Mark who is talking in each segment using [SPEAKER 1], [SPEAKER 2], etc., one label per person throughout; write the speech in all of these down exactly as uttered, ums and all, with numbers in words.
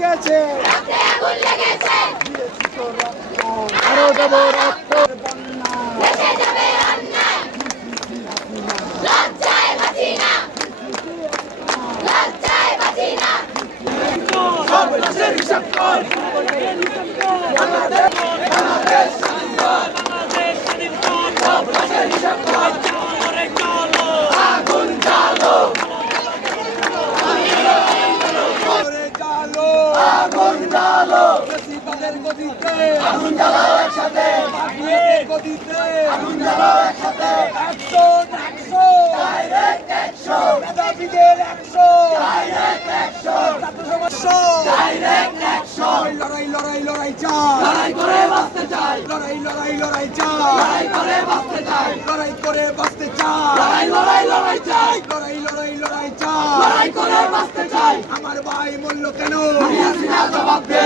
[SPEAKER 1] লেগেছে আরো দেব রক্ত বন্যা আগুন জ্বালাও একসাথে গদিতে আগুন জ্বালাও একসাথে একশো একশো ডাইরেক্ট একশো মেধাবীদের একশো ডাইরেক্ট একশো ছাত্র সমাজ ডাইরেক্ট একশো লড়াই লড়াই লড়াই চাই লড়াই করে বাঁচতে চাই লড়াই লড়াই লড়াই চাই লড়াই করে বাঁচতে চাই লড়াই করে বাঁচতে চাই লড়াই লড়াই লড়াই চাই লড়াই লড়াই লড়াই চাই লড়াই করে বাঁচতে চাই আমার ভাই মূল্য কেন হাসিনা জবাব দে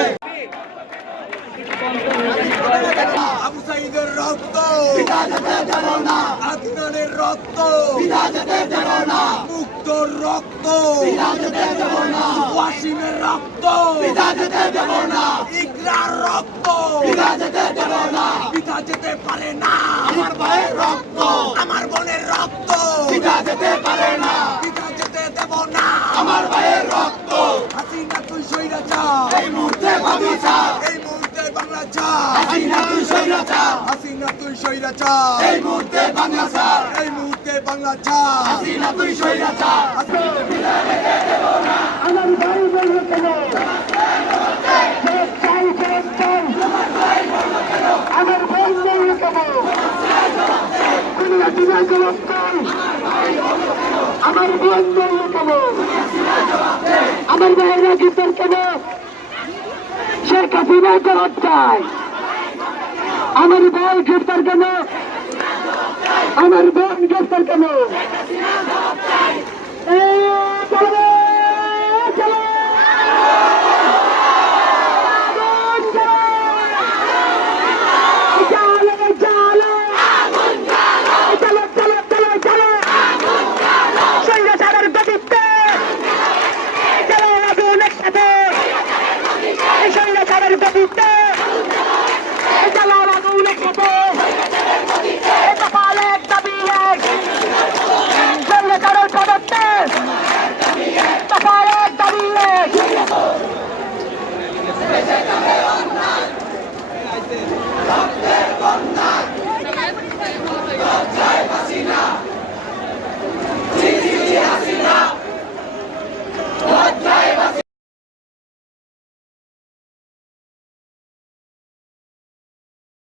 [SPEAKER 1] আবু সাইদের রক্ত পিতা যেতে দেব না আদিনানের রক্ত পিতা যেতে দেব না মুক্তর রক্ত পিতা যেতে দেব না ওয়াসিমের রক্ত পিতা যেতে দেব না ইকরার রক্ত পিতা যেতে দেব না পিতা যেতে পারে না আমার ভাইয়ের রক্ত আমার বোনের রক্ত পিতা যেতে পারে না পিতা যেতে দেব না আমার ভাইয়ের রক্ত হাসিনা তুই স্বৈরাচার এই মুহূর্তে বাংলাদেশ এই মুহূর্তে বাংলাদেশ হাসিনা তুই স্বৈরাচার হাসিনা তুই স্বৈরাচার এই মুহূর্তে বাংলাদেশ এই মুহূর্তে বাংলাদেশ হাসিনা তুই স্বৈরাচার
[SPEAKER 2] আমার ভাই বলবে কেন আমার ভাই বলবে কেন দুনিয়া দিনা জবাব দেয় আমার বোন বলবে কেন আমার ভাইয়েরা গ্রেফতার কেন শেখ হাসিনা জবাব চাই আমার ভাই গ্রেফতার কেন আমার বোন গ্রেফতার কেন